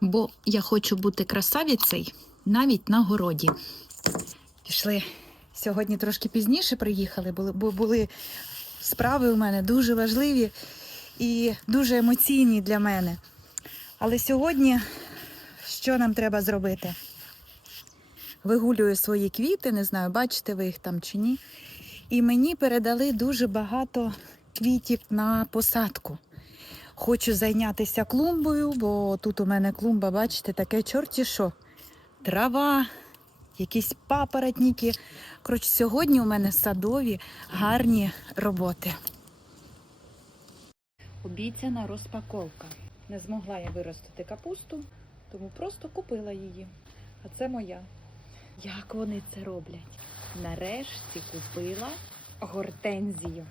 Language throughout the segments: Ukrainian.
бо я хочу бути красавіцею навіть на городі. Пішли сьогодні трошки пізніше приїхали, бо були справи у мене дуже важливі і дуже емоційні для мене. Але сьогодні що нам треба зробити? Вигулюю свої квіти, не знаю, бачите ви їх там чи ні. І мені передали дуже багато квітів на посадку. Хочу зайнятися клумбою, бо тут у мене клумба, бачите, таке чорті що. Трава, якісь папоротники. Коротше, сьогодні у мене садові гарні роботи. Обіцяна розпаковка. Не змогла я виростити капусту, тому просто купила її. А це моя. Як вони це роблять? Нарешті купила гортензію.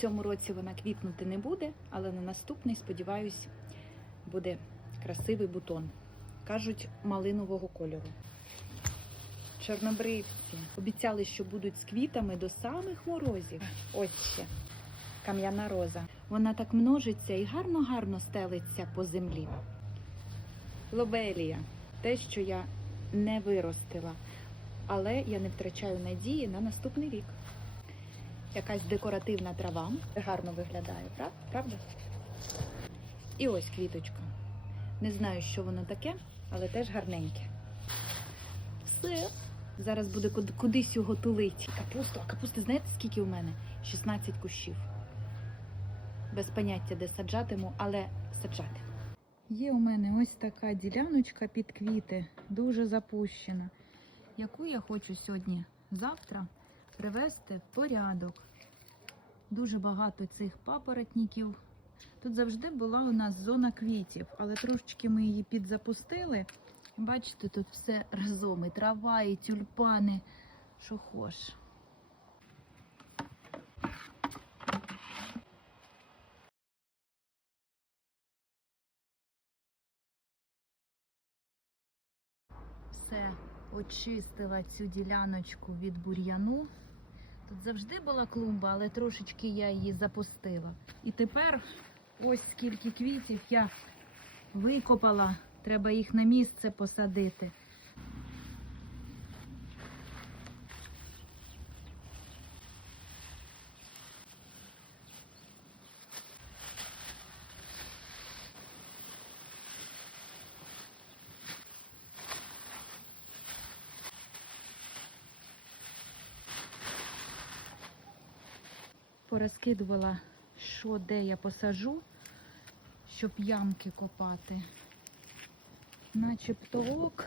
В цьому році вона квітнути не буде, але на наступний, сподіваюсь, буде красивий бутон. Кажуть, малинового кольору. Чорнобривці обіцяли, що будуть з квітами до самих морозів. Ось ще кам'яна роза. Вона так множиться і гарно-гарно стелиться по землі. Лобелія те, що я не виростила, але я не втрачаю надії на наступний рік. Якась декоративна трава гарно виглядає, правда? І ось квіточка. Не знаю, що воно таке, але теж гарненьке. Все. Зараз буде кудись його тулить. Капусту. А капусти знаєте, скільки у мене? 16 кущів. Без поняття, де саджатиму, але саджати. Є у мене ось така діляночка під квіти, дуже запущена, яку я хочу сьогодні, завтра привести в порядок. Дуже багато цих папоротників. Тут завжди була у нас зона квітів, але трошечки ми її підзапустили. Бачите, тут все разом, і трава, і тюльпани, що хош. Все, очистила цю діляночку від бур'яну. Тут завжди була клумба, але трошечки я її запустила. І тепер ось скільки квітів я викопала. Треба їх на місце посадити. Порозкидувала, що де я посажу, щоб ямки копати. Начебто ок.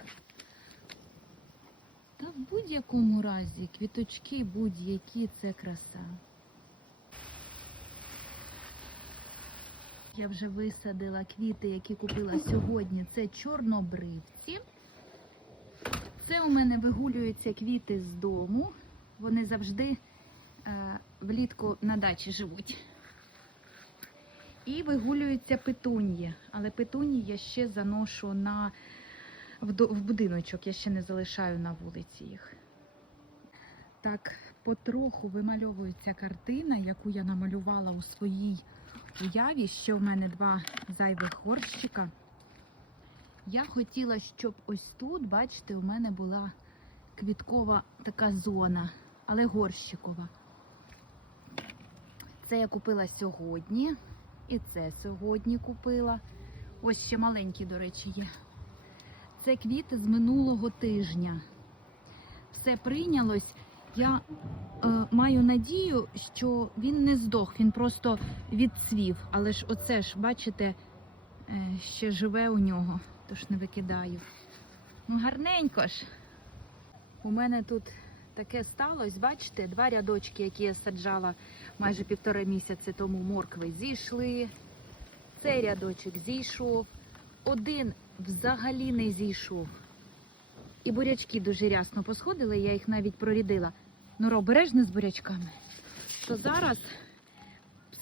Та в будь-якому разі квіточки будь-які це краса. Я вже висадила квіти, які купила сьогодні. Це чорнобривці. Це у мене вигулюються квіти з дому. Вони завжди влітку на дачі живуть. І вигулюються петунії. Але петунії я ще заношу на, в будиночок, я ще не залишаю на вулиці їх. Так, потроху вимальовується картина, яку я намалювала у своїй уяві. Ще в мене два зайвих горщика. Я хотіла, щоб ось тут, бачите, у мене була квіткова така зона, але горщикова. Це я купила сьогодні. І це сьогодні купила. Ось ще маленькі, до речі, є. Це квіти з минулого тижня. Все прийнялось. Я е, маю надію, що він не здох, він просто відцвів. Але ж оце ж, бачите, е, ще живе у нього, тож не викидаю. Ну, гарненько ж. У мене тут таке сталося, бачите, два рядочки, які я саджала майже півтора місяці тому моркви зійшли. Цей рядочок зійшов. Один взагалі не зійшов. І бурячки дуже рясно посходили, я їх навіть прорідила. Ну, обережно з бурячками. То зараз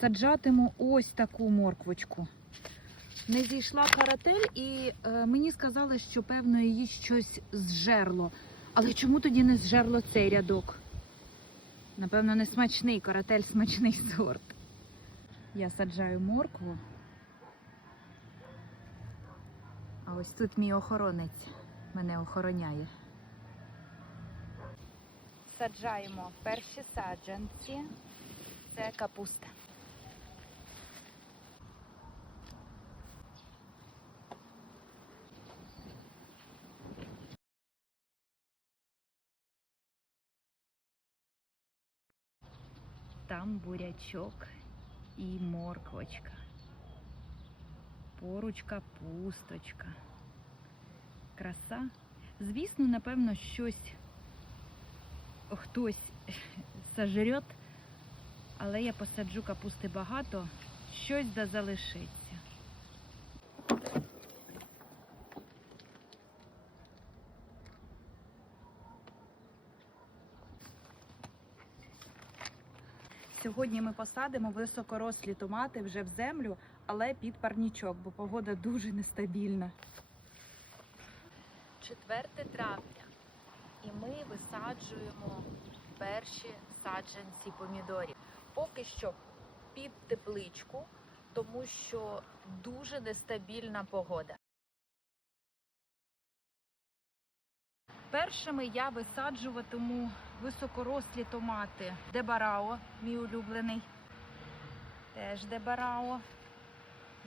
саджатиму ось таку морквочку. Не зійшла каратель, і е, мені сказали, що певно її щось зжерло. Але чому тоді не зжерло цей рядок? Напевно, не смачний, каратель смачний сорт. Я саджаю моркву. А ось тут мій охоронець мене охороняє. Саджаємо перші саджанці. Це капуста. Там бурячок і морквочка. Поруч капусточка. Краса. Звісно, напевно, щось хтось сожрет, але я посаджу капусти багато, щось да залишиться. Сьогодні ми посадимо високорослі томати вже в землю, але під парнічок, бо погода дуже нестабільна. 4 травня. І ми висаджуємо перші саджанці помідорів. Поки що під тепличку, тому що дуже нестабільна погода. Першими я висаджуватиму високорослі томати. Дебарао, мій улюблений. Теж дебарао.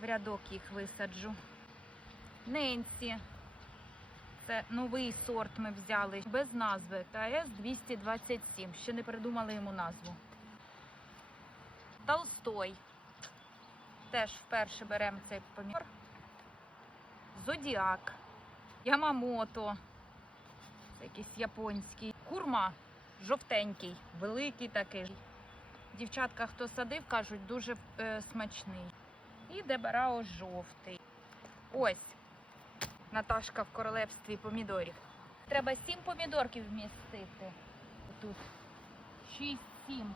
В рядок їх висаджу. Ненсі. Це новий сорт ми взяли без назви. ТАЕС 227. Ще не придумали йому назву. Толстой. Теж вперше беремо цей помідор. Зодіак. Ямамото. Якийсь японський. Курма жовтенький, великий такий. Дівчатка, хто садив, кажуть, дуже е, смачний. І дебарао жовтий. Ось. Наташка в королевстві помідорів. Треба сім помідорків вмістити. Тут шість-сім.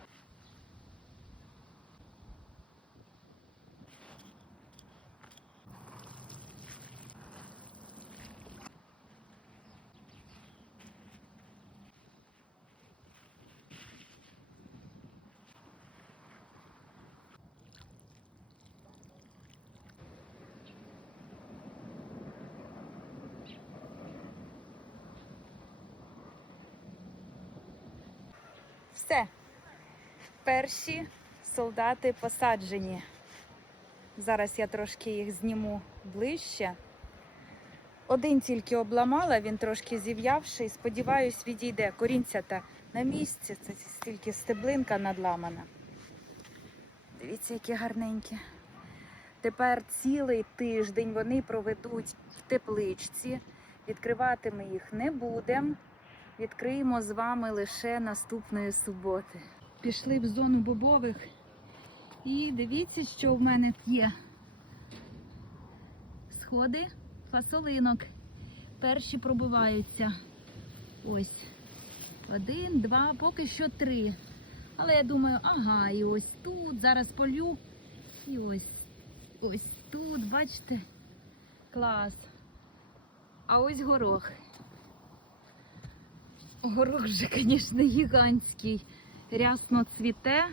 Все. Перші солдати посаджені. Зараз я трошки їх зніму ближче. Один тільки обламала, він трошки зів'явший. Сподіваюсь, відійде. Корінцята на місці. Це стільки стеблинка надламана. Дивіться, які гарненькі. Тепер цілий тиждень вони проведуть в тепличці. Відкривати ми їх не будемо. Відкриємо з вами лише наступної суботи. Пішли в зону бобових. І дивіться, що в мене є. Сходи фасолинок. Перші пробиваються. Ось. Один, два, поки що три. Але я думаю, ага, і ось тут. Зараз полю. І ось ось тут, бачите? Клас. А ось горох. Горох вже, звісно, гігантський. Рясно цвіте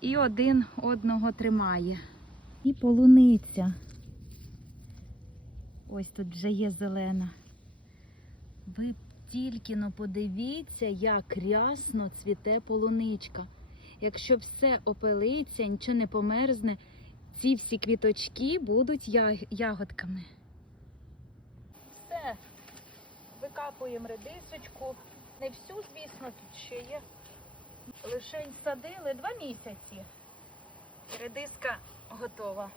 і один одного тримає. І полуниця. Ось тут вже є зелена. Ви тільки но подивіться, як рясно цвіте полуничка. Якщо все опилиться, нічого не померзне, ці всі квіточки будуть ягодками. Все. Викапуємо редисочку. Не всю, звісно, тут ще є. Лишень садили два місяці. Редиска готова.